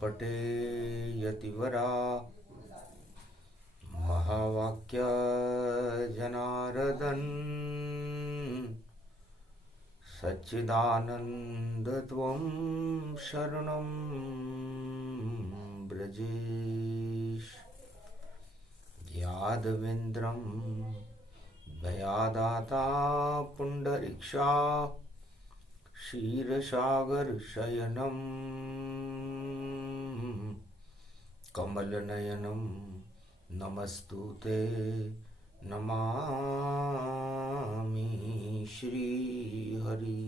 पटे यतिवरा महावाक्य जनार्दन सच्चिदानंद त्वं शरणं ब्रजेश यादवेन्द्रं दयादाता पुंडरीक्षा क्षीरसागर शयनं कमलनयनं नमस्तुते नमामि श्री हरि।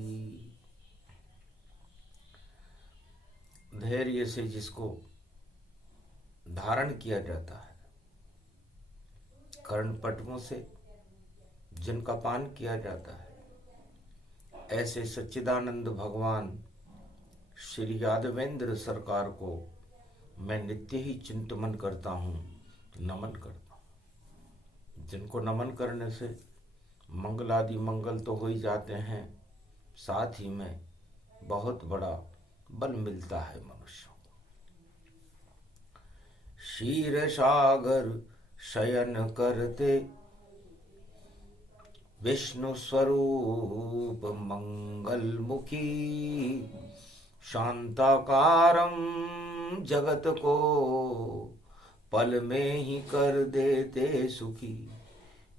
धैर्य से जिसको धारण किया जाता है, कर्णपटमों से जिनका पान किया जाता है, ऐसे सच्चिदानंद भगवान श्री यादवेंद्र सरकार को मैं नित्य ही चिंतन करता हूँ, नमन करता हूँ। जिनको नमन करने से मंगल आदि मंगल तो हो ही जाते हैं, साथ ही में बहुत बड़ा बल मिलता है मनुष्यों को। क्षीर सागर शयन करते विष्णु स्वरूप मंगल मुखी, शांताकारं जगत को पल में ही कर देते सुखी।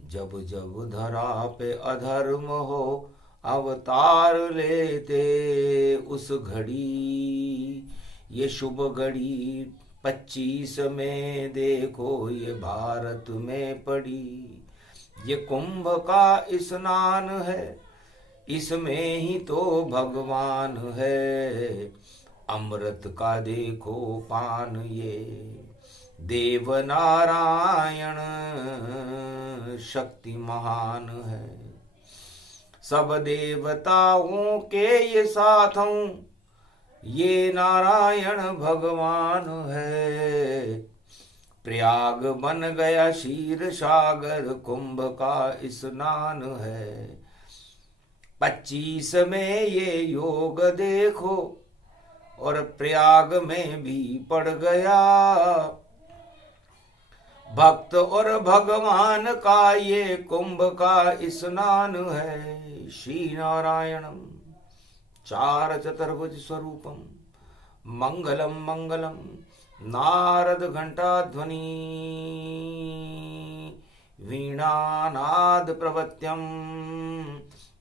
जब जब धरा पे अधर्म हो अवतार लेते उस घड़ी, ये शुभ घड़ी 25 में देखो ये भारत में पड़ी। ये कुंभ का स्नान है, इसमें ही तो भगवान है। अमृत का देखो पान, ये देव नारायण शक्ति महान है। सब देवताओं के ये साथों, ये नारायण भगवान है। प्रयाग बन गया क्षीर सागर, कुंभ का स्नान है। 25 में ये योग देखो और प्रयाग में भी पड़ गया। भक्त और भगवान का ये कुंभ का स्नान है। श्री नारायणम चार चतुर्भुज स्वरूपम मंगलम मंगलम नारद घंटा ध्वनि वीणानाद प्रवत्यम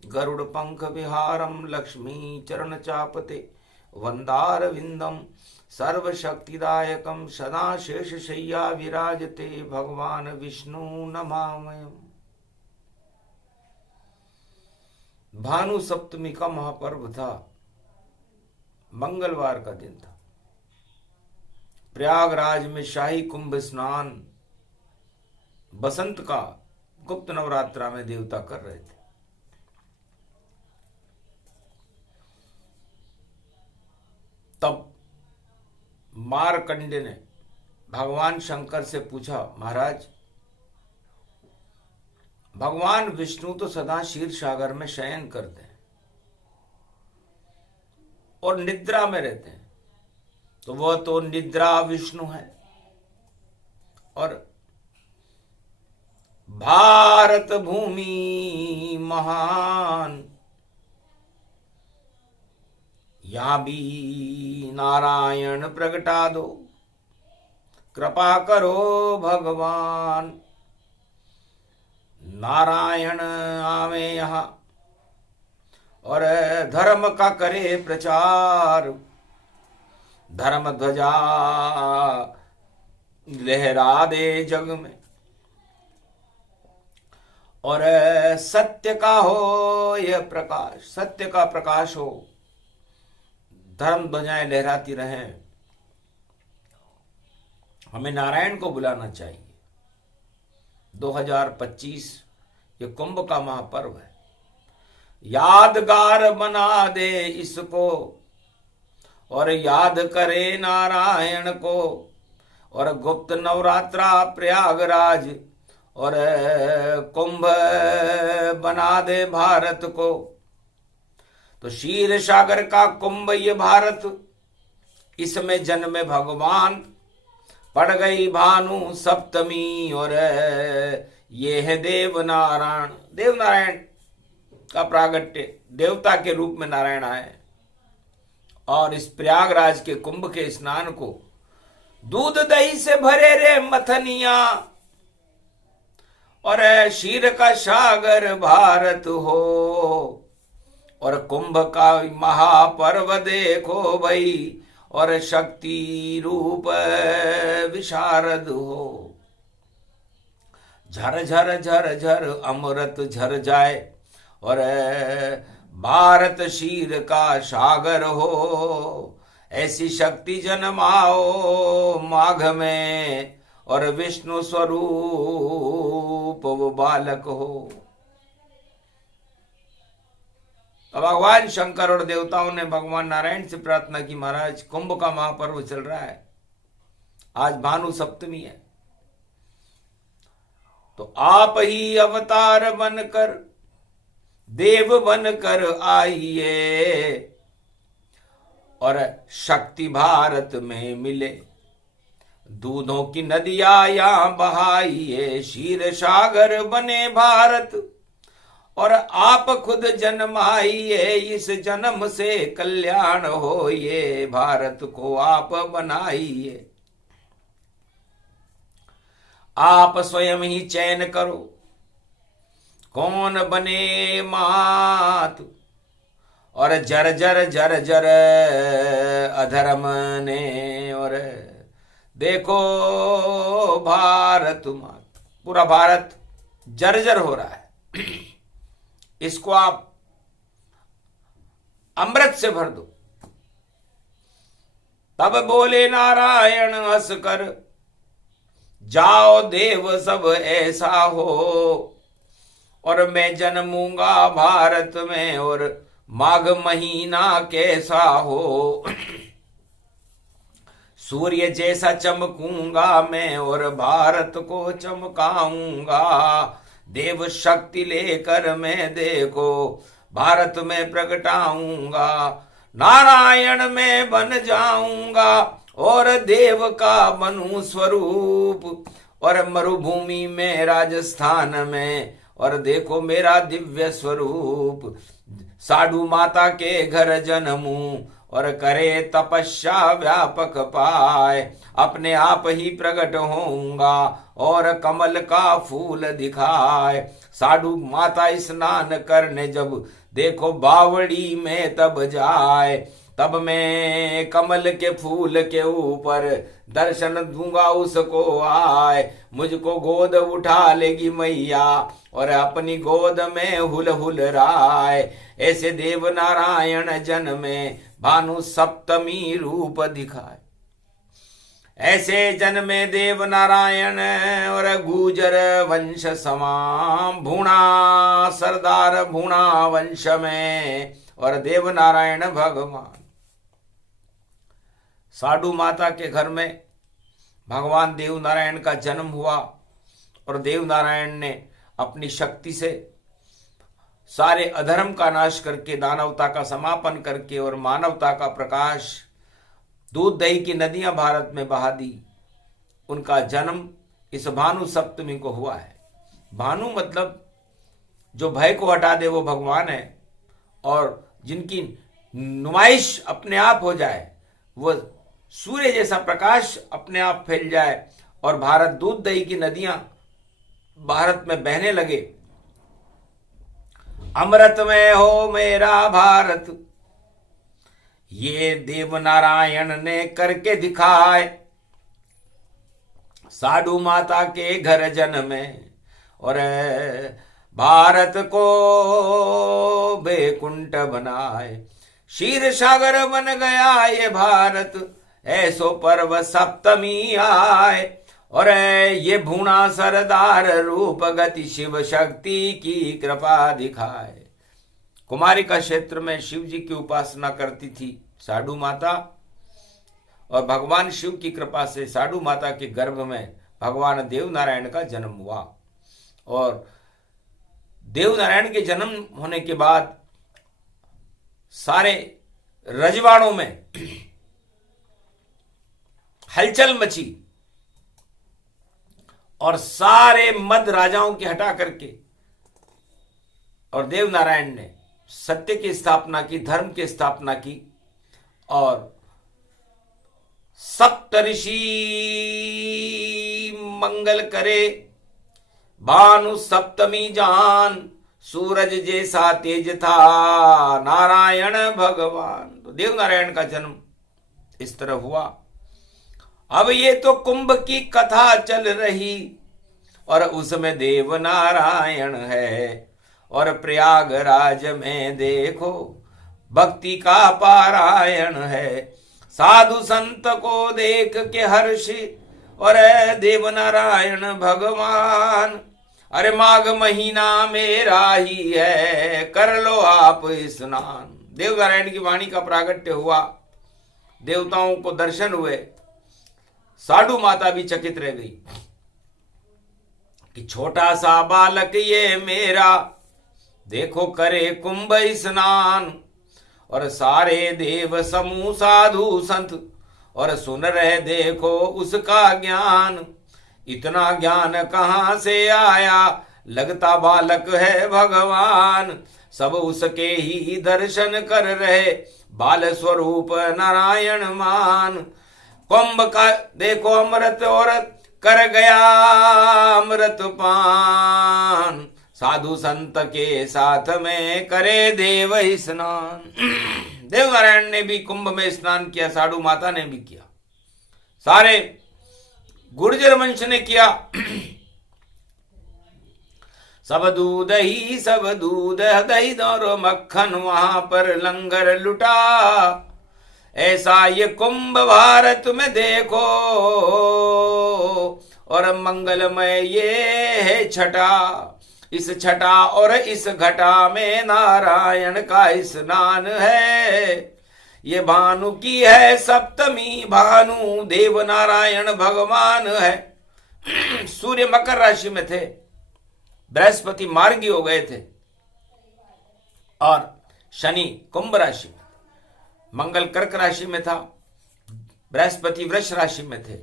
गरुड़ पंख विहारम लक्ष्मी चरण चापते वंदार विंदम सर्वशक्तिदायकम सदा शेष शय्या विराजते भगवान विष्णु नमामयम्। भानु सप्तमी का महापर्व था, मंगलवार का दिन था। प्रयागराज में शाही कुंभ स्नान बसंत का गुप्त नवरात्रा में देवता कर रहे थे। तब मारकंडे ने भगवान शंकर से पूछा, महाराज भगवान विष्णु तो सदा क्षीर सागर में शयन करते हैं और निद्रा में रहते हैं, तो वह तो निद्रा विष्णु है, और भारत भूमि महान, यहां भी नारायण प्रगटा दो, कृपा करो भगवान। नारायण आवे यहाँ और धर्म का करे प्रचार, धर्म ध्वजा लहरा दे जग में, और सत्य का हो यह प्रकाश, सत्य का प्रकाश हो, धर्म ध्वजाएं लहराती रहें। हमें नारायण को बुलाना चाहिए। 2025 ये कुंभ का महापर्व है, यादगार बना दे इसको, और याद करे नारायण को, और गुप्त नवरात्रा प्रयागराज और कुंभ बना दे भारत को। तो क्षीर सागर का कुंभ ये भारत, इसमें जन्मे भगवान, पड़ गई भानु सप्तमी, और ये है देव नारायण। देव नारायण का प्रागट्य, देवता के रूप में नारायण आए और इस प्रयागराज के कुंभ के स्नान को दूध दही से भरे रे मथनिया, और क्षीर का सागर भारत हो, और कुंभ का महापर्व देखो भाई, और शक्ति रूप विशारद हो। झर झर झर झर अमृत झर जाए, और भारत क्षीर का सागर हो। ऐसी शक्ति जन्माओ माघ में, और विष्णु स्वरूप वो बालक हो। तो भगवान शंकर और देवताओं ने भगवान नारायण से प्रार्थना की, महाराज कुंभ का महापर्व चल रहा है, आज भानु सप्तमी है, तो आप ही अवतार बनकर देव बनकर आइए, और शक्ति भारत में मिले। दूधों की नदियां यहां बहाइए, क्षीर सागर बने भारत, और आप खुद जन्माइए, इस जन्म से कल्याण हो, ये भारत को आप बनाइए। आप स्वयं ही चयन करो कौन बने मात, और जर जर जर जर अधर्म ने, और देखो भारत मात, पूरा भारत जर्जर हो रहा है, इसको आप अमृत से भर दो। तब बोले नारायण हंसकर, जाओ देव सब ऐसा हो, और मैं जन्मूंगा भारत में, और माघ महीना कैसा हो। सूर्य जैसा चमकूंगा मैं, और भारत को चमकाऊंगा। देव शक्ति लेकर मैं देखो भारत में प्रगटाऊंगा। नारायण में बन जाऊंगा, और देव का बनूं स्वरूप, और मरुभूमि में राजस्थान में, और देखो मेरा दिव्य स्वरूप। साधु माता के घर जन्मूं, और करे तपस्या व्यापक पाए। अपने आप ही प्रकट होऊंगा, और कमल का फूल दिखाए। साधु माता स्नान करने जब देखो बावड़ी में तब जाए, तब मैं कमल के फूल के ऊपर दर्शन दूंगा उसको आए। मुझको गोद उठा लेगी मैया, और अपनी गोद में हुल हुल राय। ऐसे देव नारायण जन्मे, भानु सप्तमी रूप दिखाए। ऐसे जन्मे देव नारायण, और गुजर वंश समाम। भूणा सरदार भूणा वंश में, और देव नारायण भगवान। साधु माता के घर में भगवान देव नारायण का जन्म हुआ, और देव नारायण ने अपनी शक्ति से सारे अधर्म का नाश करके, दानवता का समापन करके, और मानवता का प्रकाश, दूध दही की नदियां भारत में बहा दी। उनका जन्म इस भानु सप्तमी को हुआ है। भानु मतलब जो भय को हटा दे वो भगवान है, और जिनकी नुमाइश अपने आप हो जाए, वो सूर्य जैसा प्रकाश अपने आप फैल जाए, और भारत दूध दही की नदियां भारत में बहने लगे। अमृत में हो मेरा भारत, ये देव नारायण ने करके दिखाए। साधु माता के घर जन्मे, और भारत को बैकुंठ बनाए। क्षीर सागर बन गया ये भारत, ऐसो पर्व सप्तमी आए। और ये भूणा सरदार रूप गति, शिव शक्ति की कृपा दिखाए। कुमारिका क्षेत्र में शिव जी की उपासना करती थी साधु माता, और भगवान शिव की कृपा से साधु माता के गर्भ में भगवान देव नारायण का जन्म हुआ। और देव नारायण के जन्म होने के बाद सारे रजवाड़ों में हलचल मची और सारे मद राजाओं के हटा करके और देव नारायण ने सत्य की स्थापना की, धर्म की स्थापना की। और सप्तऋषि मंगल करे, भानु सप्तमी जान, सूरज जैसा तेज था नारायण भगवान। तो देव नारायण का जन्म इस तरह हुआ। अब ये तो कुंभ की कथा चल रही और उसमें देव नारायण है, और प्रयागराज में देखो भक्ति का पारायण है। साधु संत को देख के हर्षि और देव नारायण भगवान, अरे माघ महीना मेरा ही है, कर लो आप स्नान। देव नारायण की वाणी का प्रागट्य हुआ, देवताओं को दर्शन हुए, साधु माता भी चकित रह गई कि छोटा सा बालक ये मेरा, देखो करे कुंभ स्नान। और सारे देव समूह साधु संत और सुन रहे देखो उसका ज्ञान। इतना ज्ञान कहां से आया, लगता बालक है भगवान। सब उसके ही दर्शन कर रहे, बाल स्वरूप नारायण मान। कुंभ का देखो अमृत और कर गया अमृत पान, साधु संत के साथ में करे देव स्नान। देव नारायण ने भी कुंभ में स्नान किया, साधु माता ने भी किया, सारे गुर्जर वंश ने किया। सब दूध ही सब दूध, दही और मक्खन वहां पर लंगर लुटा। ऐसा ये कुंभ भारत में देखो, और मंगलमय ये है छटा। इस छटा और इस घटा में नारायण का स्नान है। ये भानु की है सप्तमी भानु, देव नारायण भगवान है। सूर्य मकर राशि में थे, बृहस्पति मार्गी हो गए थे, और शनि कुंभ राशि में, मंगल कर्क राशि में था, बृहस्पति वृष राशि में थे,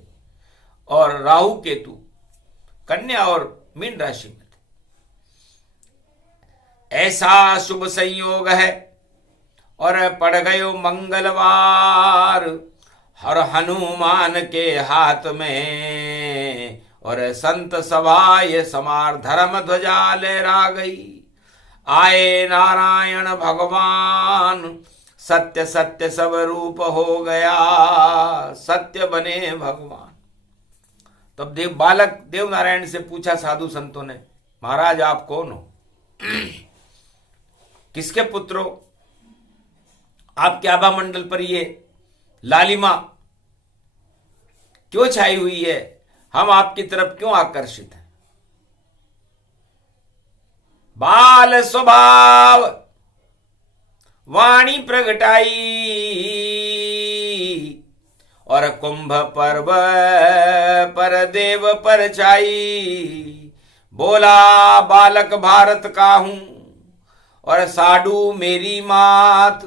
और राहु केतु कन्या और मीन राशि में थे। ऐसा शुभ संयोग है और पड़ गयो मंगलवार, हर हनुमान के हाथ में, और संत सभा ये समार धर्म ध्वजा लहरा गई। आए नारायण भगवान, सत्य सत्य सब रूप हो गया, सत्य बने भगवान। तब बालक देव नारायण से पूछा साधु संतों ने, महाराज आप कौन हो, किसके पुत्र हो, आपके आभा मंडल पर ये लालिमा क्यों छाई हुई है, हम आपकी तरफ क्यों आकर्षित हैं। बाल स्वभाव वाणी प्रगटाई, और कुंभ पर्व पर देव परछाई। बोला बालक भारत का हूं, और साडू मेरी मात,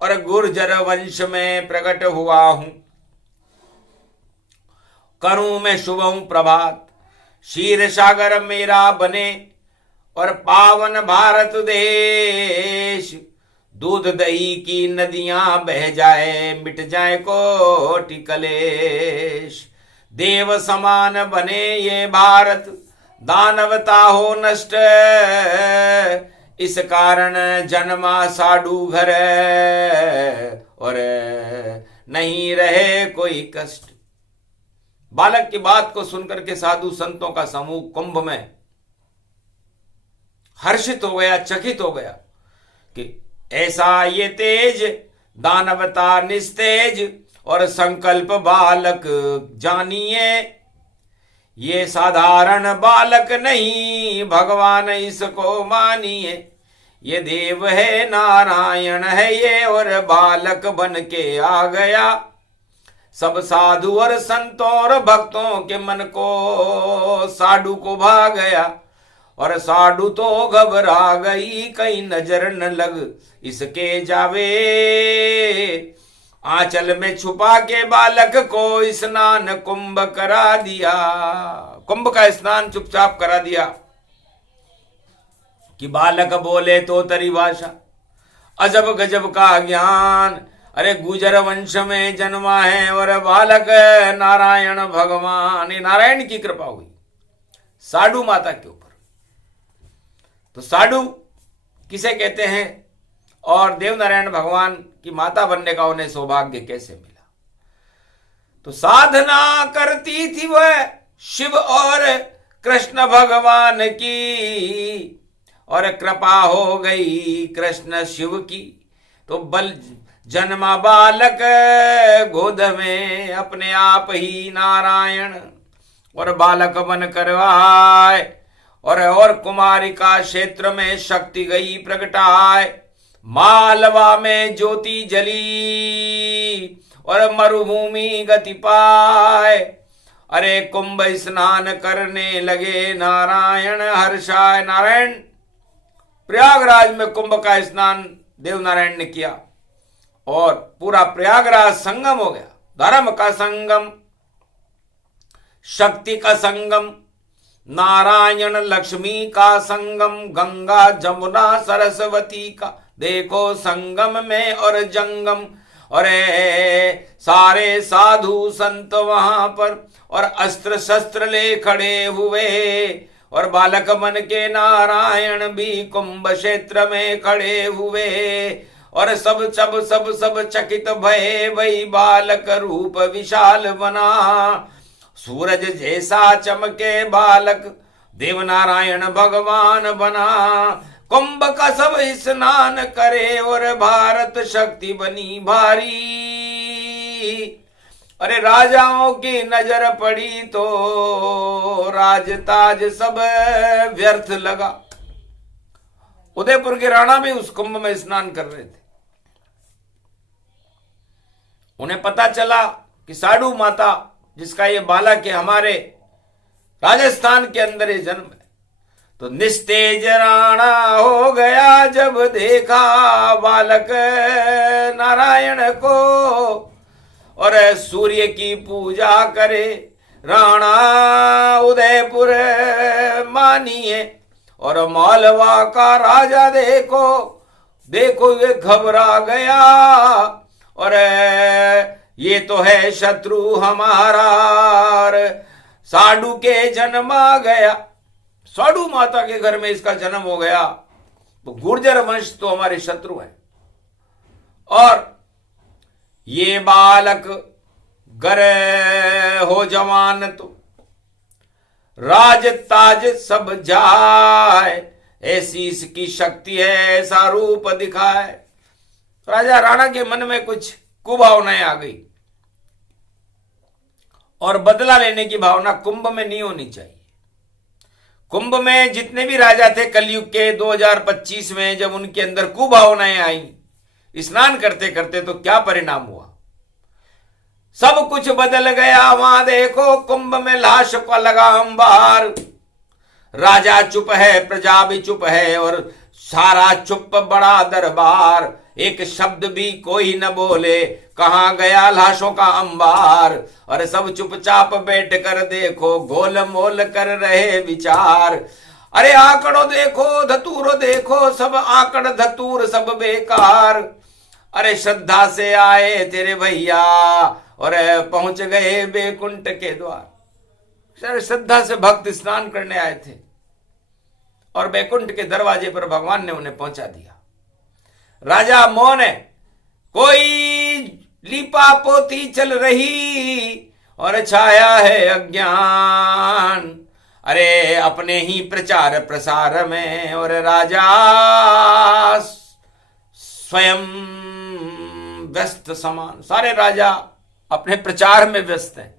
और गुर्जर वंश में प्रकट हुआ हूं। करूं मैं शुभम प्रभात, क्षीर सागर मेरा बने, और पावन भारत देश। दूध दही की नदियां बह जाए, मिट जाए कोटि कलेश। देव समान बने ये भारत, दानवता हो नष्ट। इस कारण जन्मा साडू घर, और नहीं रहे कोई कष्ट। बालक की बात को सुनकर के साधु संतों का समूह कुंभ में हर्षित हो गया, चकित हो गया कि ऐसा ये तेज, दानवता निस्तेज, और संकल्प बालक जानिए। ये साधारण बालक नहीं, भगवान इसको मानिए। ये देव है नारायण है ये, और बालक बन के आ गया। सब साधु और संतों और भक्तों के मन को साधु को भा गया, और साधु तो घबरा गई, कहीं नजर न लग इसके जावे। आंचल में छुपा के बालक को स्नान कुंभ करा दिया। कुंभ का स्नान चुपचाप करा दिया कि बालक बोले तो तरी भाषा, अजब गजब का ज्ञान। अरे गुजर वंश में जन्मा है और बालक नारायण भगवान। ये नारायण की कृपा हुई साडू माता के ऊपर। तो साडू किसे कहते हैं और देवनारायण भगवान की माता बनने का उन्हें सौभाग्य कैसे मिला? तो साधना करती थी वह शिव और कृष्ण भगवान की, और कृपा हो गई कृष्ण शिव की। तो बल जन्मा बालक गोद में अपने आप ही नारायण, और बालक बन करवाए और कुमारिका क्षेत्र में शक्ति गई प्रगटाए। मालवा में ज्योति जली और मरुभूमि गति पाए। अरे कुंभ स्नान करने लगे नारायण हर्षाय। नारायण प्रयागराज में कुंभ का स्नान देवनारायण ने किया और पूरा प्रयागराज संगम हो गया। धर्म का संगम, शक्ति का संगम, नारायण लक्ष्मी का संगम, गंगा जमुना सरस्वती का देखो संगम में और जंगम। और सारे साधु संत वहां पर और अस्त्र शस्त्र ले खड़े हुए, और बालक मन के नारायण भी कुंभ क्षेत्र में खड़े हुए। और सब सब सब सब चकित भये, वही बालक रूप विशाल बना। सूरज जैसा चमके बालक देवनारायण भगवान बना। कुंभ का सब स्नान करे और भारत शक्ति बनी भारी। अरे राजाओं की नजर पड़ी तो राजताज सब व्यर्थ लगा। उदयपुर के राणा भी उस कुंभ में स्नान कर रहे थे। उन्हें पता चला कि साडू माता जिसका ये बालक है हमारे राजस्थान के अंदर ये जन्म है। तो निस्तेज राणा हो गया जब देखा बालक नारायण को, और सूर्य की पूजा करे राणा उदयपुर मानिए। और मालवा का राजा देखो देखो ये घबरा गया, और ये तो है शत्रु हमारा। साडू के जन्म आ गया, साडू माता के घर में इसका जन्म हो गया। तो गुर्जर वंश तो हमारे शत्रु हैं। और ये बालक गर हो जवान तो राज ताज सब जाए, ऐसी इसकी शक्ति है ऐसा रूप दिखाए। राजा राणा के मन में कुछ कुभावनाएं आ गई और बदला लेने की भावना कुंभ में नहीं होनी चाहिए। कुंभ में जितने भी राजा थे कलयुग के 2025 में, जब उनके अंदर कुभावनाएं आई स्नान करते करते, तो क्या परिणाम हुआ? सब कुछ बदल गया। वहां देखो कुंभ में लाश का लगा अंबार। राजा चुप है, प्रजा भी चुप है, और सारा चुप बड़ा दरबार। एक शब्द भी कोई न बोले, कहां गया लाशों का अंबार। और सब चुपचाप बैठ कर देखो गोल मोल कर रहे विचार। अरे आंकड़ो देखो धतूर देखो, सब आंकड़ धतूर सब बेकार। अरे श्रद्धा से आए तेरे भैया और पहुंच गए बैकुंठ के द्वार। श्रद्धा से भक्त स्नान करने आए थे और बैकुंठ के दरवाजे पर भगवान ने उन्हें पहुंचा दिया। राजा मौन है, कोई लीपा पोती चल रही और छाया है अज्ञान। अरे अपने ही प्रचार प्रसार में और राजा स्वयं व्यस्त समान। सारे राजा अपने प्रचार में व्यस्त हैं।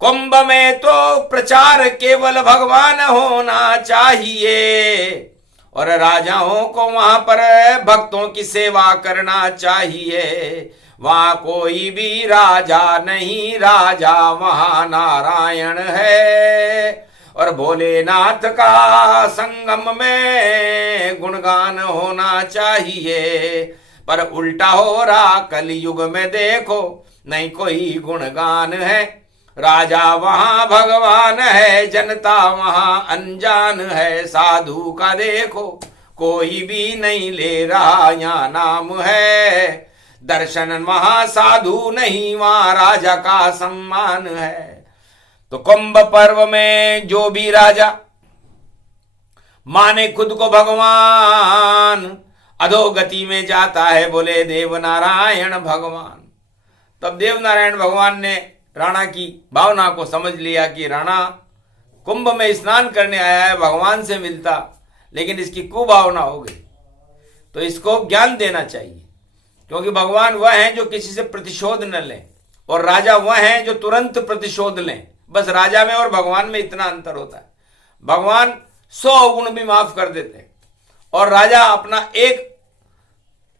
कुंभ में तो प्रचार केवल भगवान होना चाहिए, और राजाओं को वहां पर भक्तों की सेवा करना चाहिए। वहां कोई भी राजा नहीं, राजा वहां नारायण है। और भोलेनाथ का संगम में गुणगान होना चाहिए। पर उल्टा हो रहा कलयुग में देखो, नहीं कोई गुणगान है। राजा वहां भगवान है, जनता वहां अनजान है। साधु का देखो कोई भी नहीं ले रहा यहाँ नाम है। दर्शन वहां साधु नहीं, वहां राजा का सम्मान है। तो कुंभ पर्व में जो भी राजा माने खुद को भगवान, अधोगति में जाता है, बोले देवनारायण भगवान। तब देवनारायण भगवान ने राणा की भावना को समझ लिया कि राणा कुंभ में स्नान करने आया है, भगवान से मिलता, लेकिन इसकी कुभावना हो गई, तो इसको ज्ञान देना चाहिए। क्योंकि भगवान वह हैं जो किसी से प्रतिशोध न लें, और राजा वह हैं जो तुरंत प्रतिशोध लें। बस राजा में और भगवान में इतना अंतर होता है। भगवान 100 गुण भी माफ कर देते हैं, और राजा अपना एक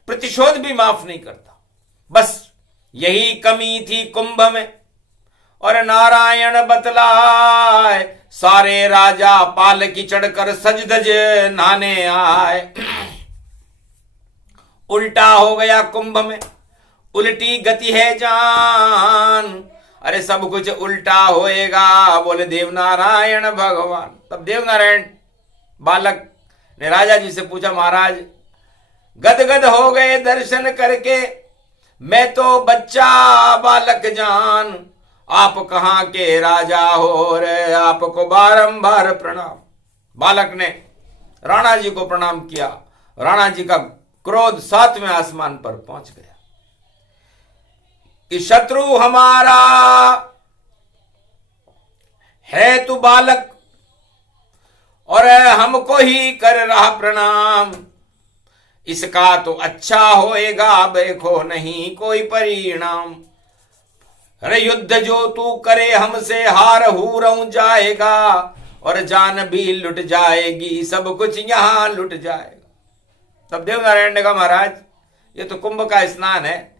प्रतिशोध भी माफ नहीं करता। बस यही कमी थी कुंभ में, और नारायण बतलाए सारे राजा पालकी चढ़कर सज धज नहाने आए। उल्टा हो गया कुंभ में, उल्टी गति है जान, अरे सब कुछ उल्टा होएगा, बोले देवनारायण भगवान। तब देवनारायण बालक ने राजा जी से पूछा, महाराज गदगद हो गए दर्शन करके, मैं तो बच्चा बालक जान, आप कहां के राजा हो रे, आपको बारंबार प्रणाम। बालक ने राणा जी को प्रणाम किया। राणा जी का क्रोध 7वें आसमान पर पहुंच गया कि शत्रु हमारा है तू बालक, और हमको ही कर रहा प्रणाम, इसका तो अच्छा होएगा, देखो नहीं कोई परिणाम। अरे युद्ध जो तू करे हमसे, हार हूरऊ जाएगा, और जान भी लुट जाएगी, सब कुछ यहां लुट जाएगा। तब देवनारायण ने कहा, महाराज ये तो कुंभ का स्नान है,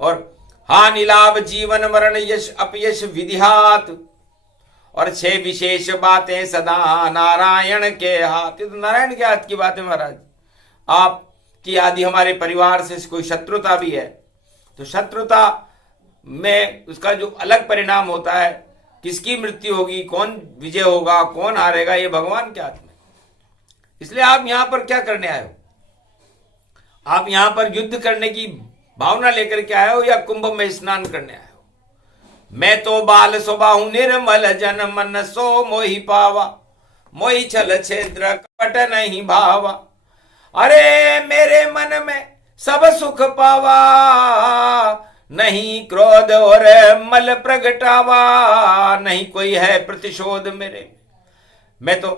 और हानि लाभ जीवन मरण यश अपयश विधिहात, और 6 विशेष बातें सदा नारायण के हाथ। तो नारायण के हाथ की बात है महाराज। आपकी आदि हमारे परिवार से कोई शत्रुता भी है, तो शत्रुता में उसका जो अलग परिणाम होता है, किसकी मृत्यु होगी, कौन विजय होगा, कौन हारेगा, ये भगवान के हाथ में। इसलिए आप यहां पर क्या करने आए हो? आप यहां पर युद्ध करने की भावना लेकर के आए हो, या कुंभ में स्नान करने आए हो? मैं तो बाल स्वभाव निर्मल जन मन सो मोहि पावा, मोहि छल छिद्र कपट नहीं भावा। अरे मेरे मन में सब सुख पावा, नहीं क्रोध और मल प्रगटावा, नहीं कोई है प्रतिशोध मेरे। मैं तो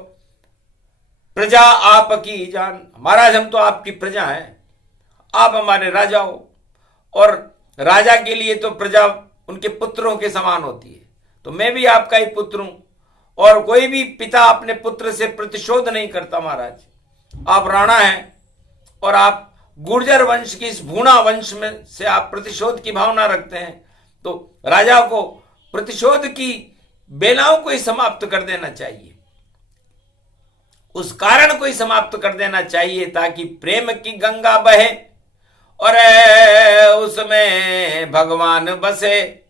प्रजा आपकी जान, महाराज हम तो आपकी प्रजा हैं, आप हमारे राजा हो, और राजा के लिए तो प्रजा उनके पुत्रों के समान होती है। तो मैं भी आपका ही पुत्र हूं, और कोई भी पिता अपने पुत्र से प्रतिशोध नहीं करता। महाराज आप राणा हैं, और आप गुर्जर वंश की इस भूणा वंश में से आप प्रतिशोध की भावना रखते हैं, तो राजा को प्रतिशोध की बेलाओं को ही समाप्त कर देना चाहिए, उस कारण को ही समाप्त कर देना चाहिए, ताकि प्रेम की गंगा बहे और उसमें भगवान बसे।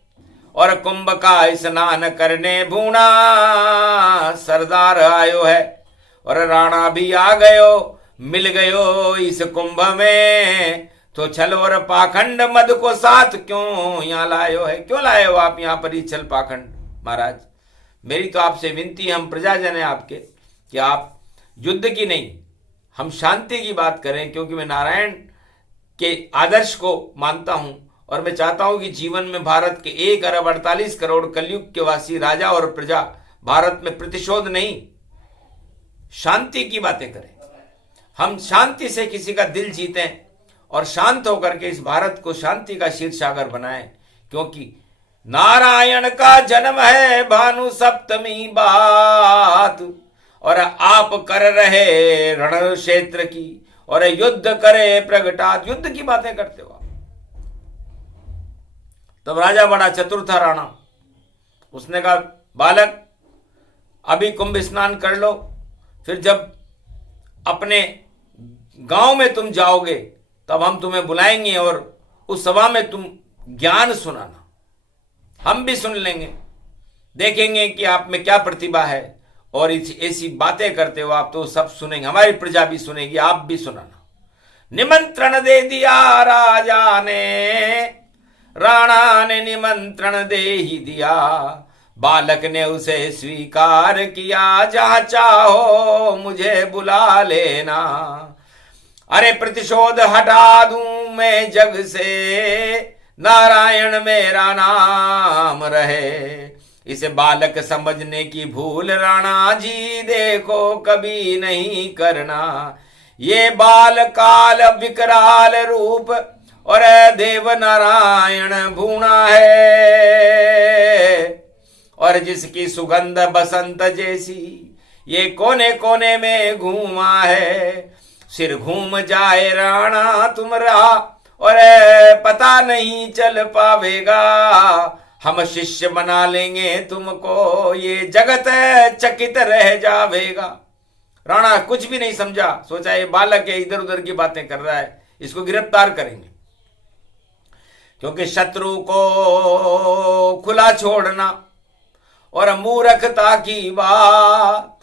और कुंभ का स्नान करने भूणा सरदार आयो है, और राणा भी आ गयो, मिल गयो इस कुंभ में, तो छल और पाखंड मद को साथ क्यों यहाँ लायो है? क्यों लाए हो आप यहाँ पर ये छल पाखंड? महाराज मेरी तो आपसे विनती है, हम प्रजाजन है आपके, कि आप युद्ध की नहीं, हम शांति की बात करें। क्योंकि मैं नारायण के आदर्श को मानता हूं, और मैं चाहता हूं कि जीवन में भारत के 1 अरब 48 करोड़ कलयुग के वासी राजा और प्रजा भारत में प्रतिशोध नहीं, शांति की बातें करें। हम शांति से किसी का दिल जीतें, और शांत होकर के इस भारत को शांति का क्षीरसागर बनाएं। क्योंकि नारायण का जन्म है भानु सप्तमी बात, और आप कर रहे रण क्षेत्र की, और युद्ध करे प्रगटात। युद्ध की बातें करते हो आप। तब राजा बड़ा चतुर था राणा, उसने कहा बालक अभी कुंभ स्नान कर लो, फिर जब अपने गांव में तुम जाओगे तब हम तुम्हें बुलाएंगे और उस सभा में तुम ज्ञान सुनाना, हम भी सुन लेंगे, देखेंगे कि आप में क्या प्रतिभा है, और ऐसी बातें करते हो आप तो सब सुनेंगे, हमारी प्रजा भी सुनेगी, आप भी सुनाना। निमंत्रण दे दिया राजा ने, राणा ने निमंत्रण दे ही दिया, बालक ने उसे स्वीकार किया, जहां चाहो मुझे बुला लेना। अरे प्रतिशोध हटा दूं मैं जग से, नारायण मेरा नाम रहे। इसे बालक समझने की भूल राणा जी देखो कभी नहीं करना। ये बाल काल विकराल रूप और देव नारायण भूणा है, और जिसकी सुगंध बसंत जैसी ये कोने कोने में घूमा है। सिर घूम जाए राणा तुम्हारा और पता नहीं चल पावेगा, हम शिष्य बना लेंगे तुमको, ये जगत चकित रह जावेगा। राणा कुछ भी नहीं समझा, सोचा ये बालक है, इधर उधर की बातें कर रहा है, इसको गिरफ्तार करेंगे, क्योंकि शत्रु को खुला छोड़ना और मूर्खता की बात,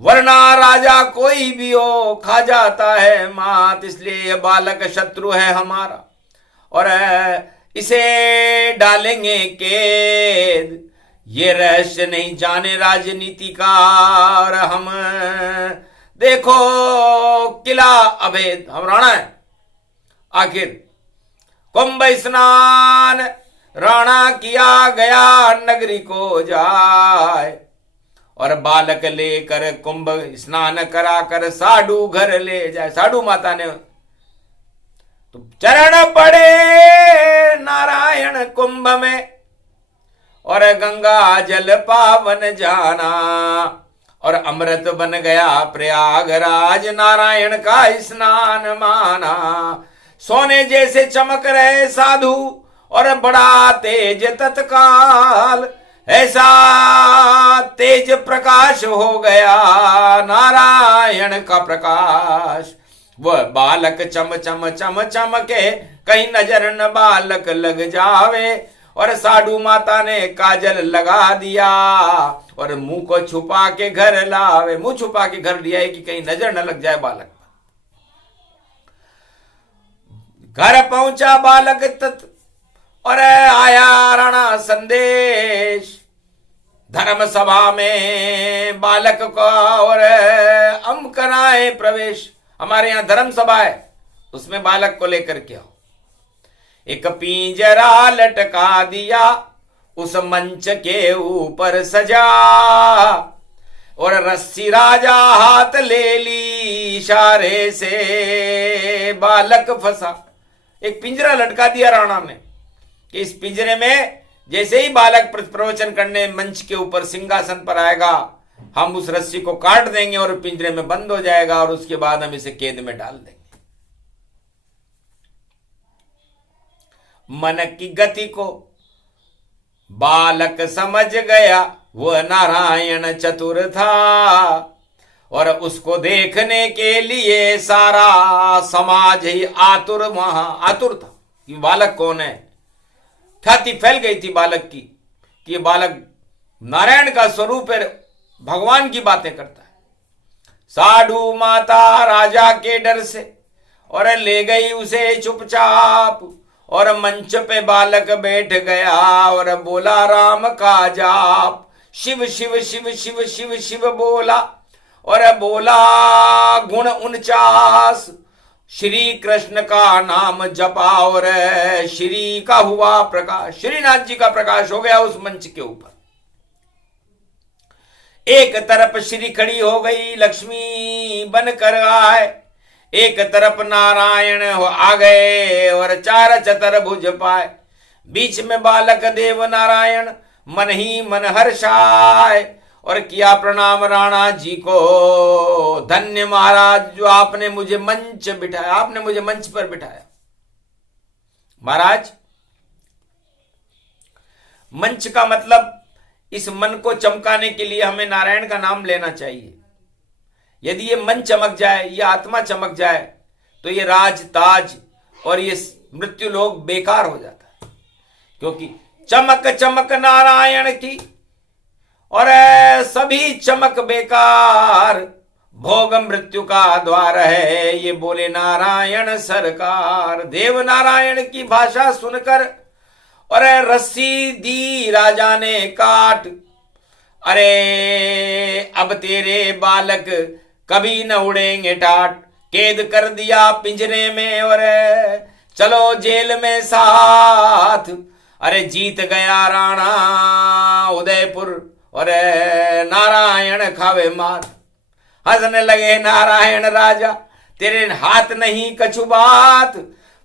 वरना राजा कोई भी हो खा जाता है मात। इसलिए यह बालक शत्रु है हमारा और इसे डालेंगे कैद। ये रहस्य नहीं जाने राजनीति का, और हम देखो किला अभेद, हम राणा है। आखिर कुंभ स्नान राणा किया गया, नगरी को जाए, और बालक लेकर कुंभ स्नान कराकर साधु घर ले जाए। साधु माता ने तो चरण पड़े नारायण कुंभ में, और गंगा जल पावन जाना, और अमृत बन गया प्रयागराज, नारायण का स्नान माना। सोने जैसे चमक रहे साधु और बड़ा तेज तत्काल, ऐसा तेज प्रकाश हो गया नारायण का प्रकाश। वह बालक चम चम चम चमके, कहीं नजर न बालक लग जावे, और साधु माता ने काजल लगा दिया और मुंह को छुपा के घर लावे। मुंह छुपा के घर लिया है कि कहीं नजर न लग जाए बालक। घर पहुंचा बालक तत् और आया राणा संदेश। धर्म सभा में बालक को और हम कराए प्रवेश। हमारे यहाँ धर्म सभा है, उसमें बालक को लेकर के आओ। एक पिंजरा लटका दिया उस मंच के ऊपर सजा, और रस्सी राजा हाथ ले ली, इशारे से बालक फंसा। एक पिंजरा लटका दिया राणा ने कि इस पिंजरे में जैसे ही बालक प्रवचन करने मंच के ऊपर सिंहासन पर आएगा, हम उस रस्सी को काट देंगे और पिंजरे में बंद हो जाएगा, और उसके बाद हम इसे कैद में डाल देंगे। मन की गति को बालक समझ गया, वह नारायण चतुर था, और उसको देखने के लिए सारा समाज ही आतुर था कि बालक कौन है। ख्याति फैल गई थी बालक की कि ये बालक नारायण का स्वरूप है, भगवान की बातें करता है। साधु माता राजा के डर से और ले गई उसे चुपचाप, और मंच पे बालक बैठ गया और बोला राम का जाप। शिव शिव शिव शिव शिव शिव बोला, और बोला गुण 49, श्री कृष्ण का नाम जपा, और श्री का हुआ प्रकाश। श्रीनाथ जी का प्रकाश हो गया उस मंच के ऊपर। एक तरफ श्री खड़ी हो गई, लक्ष्मी बनकर आए, एक तरफ नारायण आ गए और चार चतुर्भुज पाए। बीच में बालक देव नारायण मन ही मन हर्षाए, और किया प्रणाम राणा जी को। धन्य महाराज, जो आपने मुझे मंच बिठाया, आपने मुझे मंच पर बिठाया। महाराज, मंच का मतलब इस मन को चमकाने के लिए हमें नारायण का नाम लेना चाहिए। यदि ये मन चमक जाए, ये आत्मा चमक जाए, तो ये राज ताज और ये मृत्यु लोक बेकार हो जाता है। क्योंकि चमक चमक नारायण की और सभी चमक बेकार, भोग मृत्यु का द्वार है, ये बोले नारायण सरकार। देव नारायण की भाषा सुनकर और रस्सी दी राजा ने काट, अरे अब तेरे बालक कभी न उड़ेंगे टाट। कैद कर दिया पिंजरे में और चलो जेल में साथ। अरे जीत गया राणा उदयपुर और नारायण खावे मार। हंसने लगे नारायण राजा, तेरे हाथ नहीं कछु बात।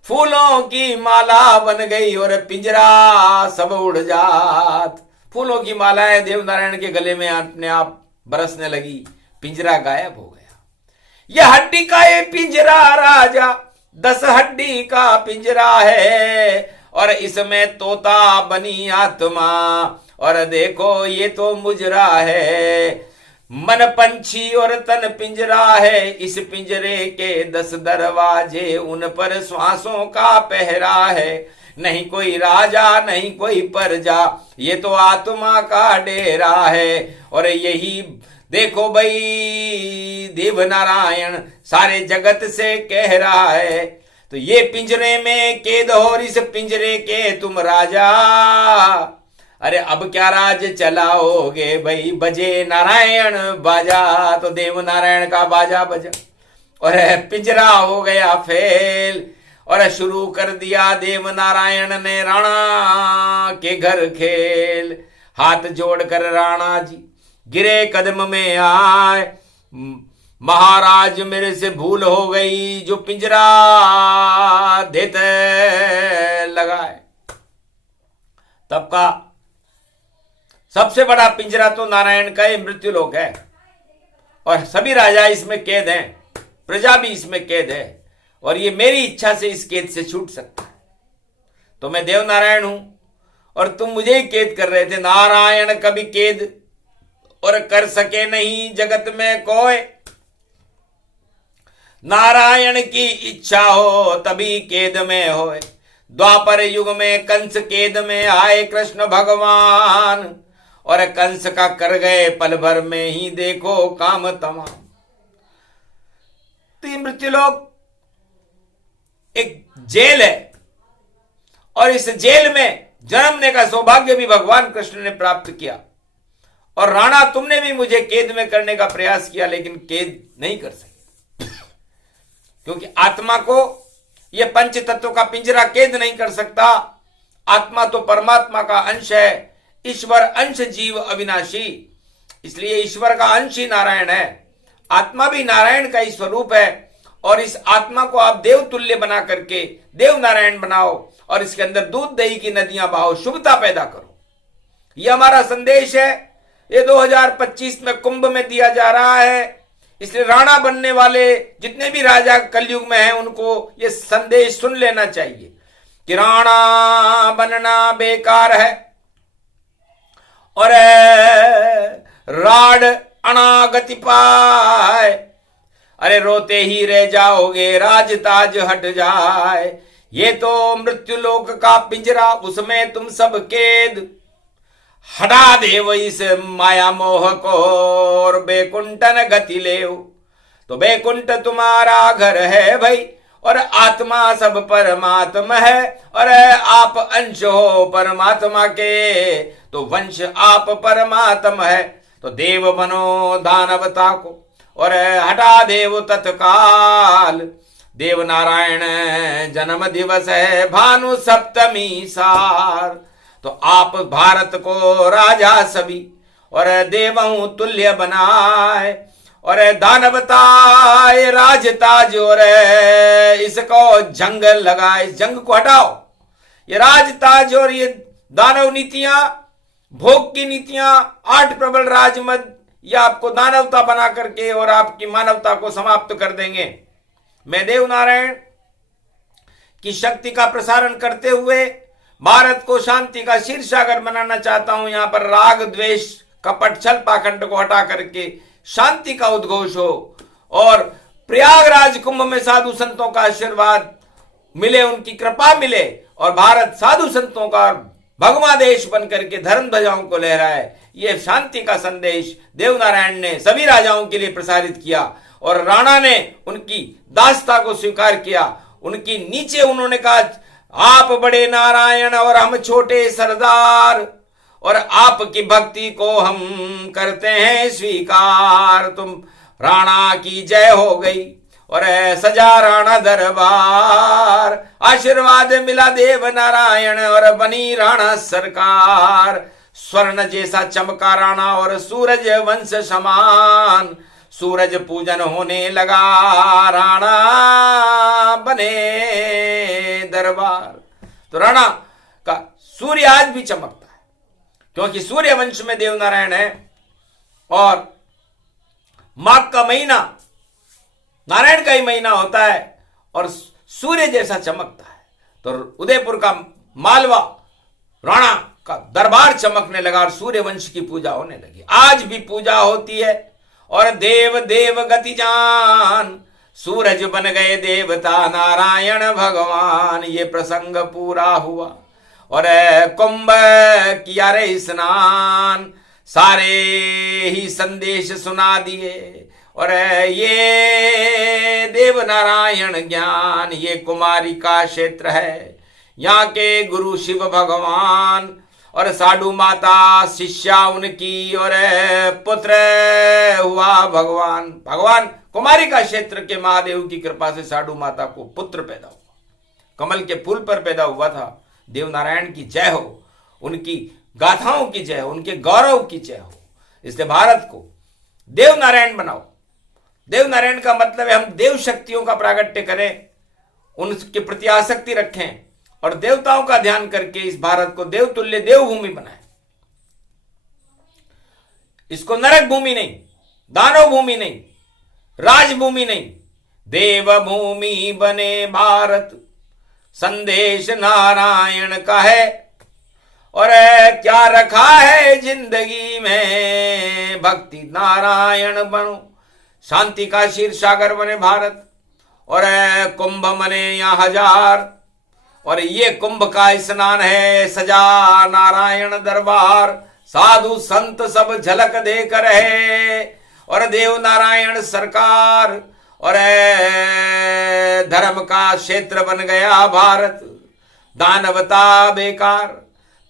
फूलों की माला बन गई और पिंजरा सब उड़ जात। फूलों की मालाएं देव नारायण के गले में अपने आप बरसने लगी, पिंजरा गायब हो गया। यह हड्डी का ये पिंजरा राजा 10 हड्डी का पिंजरा है और इसमें तोता बनी आत्मा और देखो ये तो मुजरा है। मन पंछी और तन पिंजरा है, इस पिंजरे के 10 दरवाजे, उन पर श्वासों का पहरा है। नहीं कोई राजा नहीं कोई प्रजा, ये तो आत्मा का डेरा है। और यही देखो भाई देव नारायण सारे जगत से कह रहा है। तो ये पिंजरे में कैद हो और इस पिंजरे के तुम राजा। अरे अब क्या राज चलाओगे भाई, बजे नारायण बाजा। तो देव नारायण का बाजा बजा और पिंजरा हो गया फेल और शुरू कर दिया देव नारायण ने राणा के घर खेल। हाथ जोड़कर राणा जी गिरे कदम में आए, महाराज मेरे से भूल हो गई जो पिंजरा देते लगाए। तब का सबसे बड़ा पिंजरा तो नारायण का ही मृत्यु लोक है और सभी राजा इसमें कैद हैं, प्रजा भी इसमें कैद है और ये मेरी इच्छा से इस कैद से छूट सकता है। तो मैं देव नारायण हूं और तुम मुझे ही कैद कर रहे थे। नारायण कभी कैद और कर सके नहीं जगत में कोई, नारायण की इच्छा हो तभी कैद में होए। द्वापर युग में कंस कैद में आए कृष्ण भगवान और कंस का कर गए पल भर में ही देखो काम तमाम। तो ये मृत्युलोक एक जेल है और इस जेल में जन्मने का सौभाग्य भी भगवान कृष्ण ने प्राप्त किया। और राणा तुमने भी मुझे कैद में करने का प्रयास किया लेकिन कैद नहीं कर सके, क्योंकि आत्मा को यह पंच तत्वों का पिंजरा कैद नहीं कर सकता। आत्मा तो परमात्मा का अंश है, ईश्वर अंश जीव अविनाशी, इसलिए ईश्वर का अंश ही नारायण है। आत्मा भी नारायण का ही स्वरूप है और इस आत्मा को आप देव तुल्य बना करके देव नारायण बनाओ और इसके अंदर दूध दही की नदियां बहाओ, शुभता पैदा करो। यह हमारा संदेश है, ये 2025 में कुंभ में दिया जा रहा है। इसलिए राणा बनने वाले जितने भी राजा कलयुग में हैं उनको ये संदेश सुन लेना चाहिए कि राणा बनना बेकार है और राड अनागति पाए। अरे रोते ही रह जाओगे राज ताज हट जाए। ये तो मृत्यु लोक का पिंजरा, उसमें तुम सब कैद। हटा दे वो इस माया मोह को और बेकुंठन गति ले। तो बेकुंठ तुम्हारा घर है भाई और आत्मा सब परमात्मा है और आप अंश हो परमात्मा के, तो वंश आप परमात्मा है। तो देव बनो दानवता को और हटा देव तत्काल। देव नारायण जन्म दिवस है भानु सप्तमी सार। तो आप भारत को राजा सभी और देवों तुल्य बनाए और दानवताए राजताज और इसको जंग लगाए। जंग को हटाओ, ये राजताज और ये दानव नीतियां, भोग की नीतियां, 8 प्रबल राजमद, ये आपको दानवता बना करके और आपकी मानवता को समाप्त कर देंगे। मैं देव नारायण की शक्ति का प्रसारण करते हुए भारत को शांति का शीर्षागर बनाना चाहता हूं। यहां पर राग द्वेष कपट छल पाखंड को हटा करके शांति का उद्घोष हो और प्रयागराज कुंभ में साधु संतों का आशीर्वाद मिले, उनकी कृपा मिले और भारत साधु संतों का भगवा देश बनकर के धर्म ध्वजाओं को लहराए। ये शांति का संदेश देवनारायण ने सभी राजाओं के लिए प्रसारित किया और राणा ने उनकी दासता को स्वीकार किया। उनकी नीचे उन्होंने कहा, आप बड़े नारायण और हम छोटे सरदार, और आपकी भक्ति को हम करते हैं स्वीकार। तुम राणा की जय हो गई और सजा राणा दरबार, आशीर्वाद मिला देव नारायण और बनी राणा सरकार। स्वर्ण जैसा चमका राणा और सूरज वंश समान, सूरज पूजन होने लगा राणा बने दरबार। तो राणा का सूर्य आज भी चमकता है क्योंकि सूर्य वंश में देवनारायण है और माघ का महीना नारायण का ही महीना होता है और सूर्य जैसा चमकता है। तो उदयपुर का मालवा राणा का दरबार चमकने लगा और सूर्य वंश की पूजा होने लगी। आज भी पूजा होती है और देव देव गति जान, सूरज बन गए देवता नारायण भगवान। ये प्रसंग पूरा हुआ और कुंभ किया रे स्नान, सारे ही संदेश सुना दिए और ये देव नारायण ज्ञान, ये कुमारी का क्षेत्र है। यहाँ के गुरु शिव भगवान और साधु माता शिष्या उनकी और पुत्र हुआ भगवान। भगवान कुमारी का क्षेत्र के महादेव की कृपा से साधु माता को पुत्र पैदा हुआ, कमल के फूल पर पैदा हुआ था। देवनारायण की जय हो, उनकी गाथाओं की जय हो, उनके गौरव की जय हो। इसलिए भारत को देवनारायण बनाओ। देवनारायण का मतलब है हम देव शक्तियों का प्रागट्य करें, उनके प्रति आसक्ति रखें और देवताओं का ध्यान करके इस भारत को देवतुल्य देवभूमि बनाएं। इसको नरक भूमि नहीं, दानव भूमि नहीं, राजभूमि नहीं, देवभूमि बने भारत। संदेश नारायण का है और क्या रखा है जिंदगी में, भक्ति नारायण बनो। शांति का क्षीर सागर बने भारत और कुंभ बने यहाँ हजार और ये कुंभ का स्नान है, सजा नारायण दरबार। साधु संत सब झलक देकर है और देव नारायण सरकार और धर्म का क्षेत्र बन गया भारत। दानवता बेकार,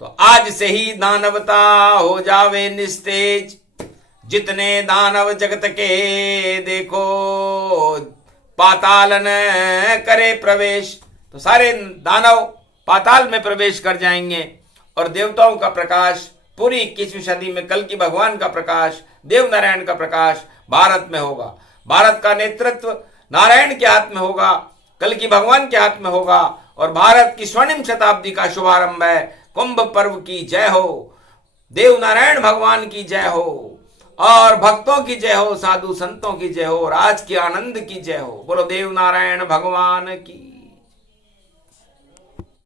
तो आज से ही दानवता हो जावे निस्तेज। जितने दानव जगत के देखो पाताल न करे प्रवेश, तो सारे दानव पाताल में प्रवेश कर जाएंगे और देवताओं का प्रकाश पूरी 21वीं सदी में कल की भगवान का प्रकाश, देवनारायण का प्रकाश भारत में होगा। भारत का नेतृत्व नारायण के हाथ में होगा, कल की भगवान के हाथ में होगा और भारत की स्वर्णिम शताब्दी का शुभारंभ है। कुंभ पर्व की जय हो, देवनारायण भगवान की जय हो और भक्तों की जय हो, साधु संतों की जय हो, राज के आनंद की जय हो। बोलो देवनारायण भगवान की।